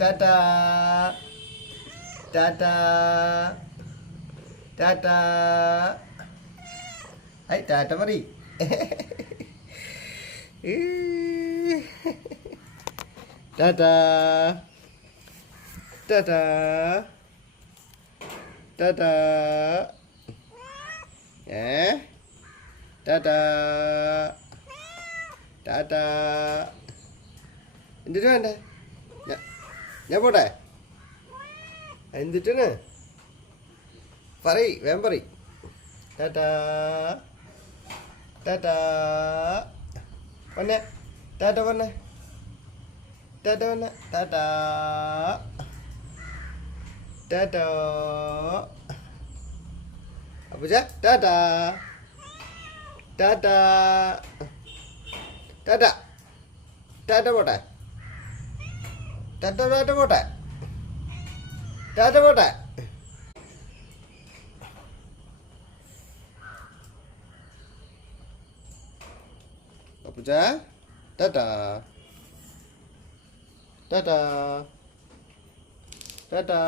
Tata Tata Tata I Tata പറ ടാറ്റാ ടാറ്റാ ടാറ്റാ ടാറ്റാ ടാറ്റാ എന്തിട്ട് വേണ്ടേ ഞാൻ പോട്ടെ എന്തിട്ടാണ് വേഗം പറ ടാറ്റാ ടാറ്റാ പൊന്നെ ടാറ്റ പൊന്നെ ടാറ്റ പൊന്നെ ടാറ്റാ ടാറ്റോ അപ്പുജ ടാറ്റാ ടാറ്റാ ടാറ്റ ടാറ്റ പോട്ടെ ടാറ്റ ടാറ്റ പോട്ടെ ടാറ്റ പോട്ടെ അപ്പുജ ടാറ്റാ ടാറ്റാ ടാറ്റാ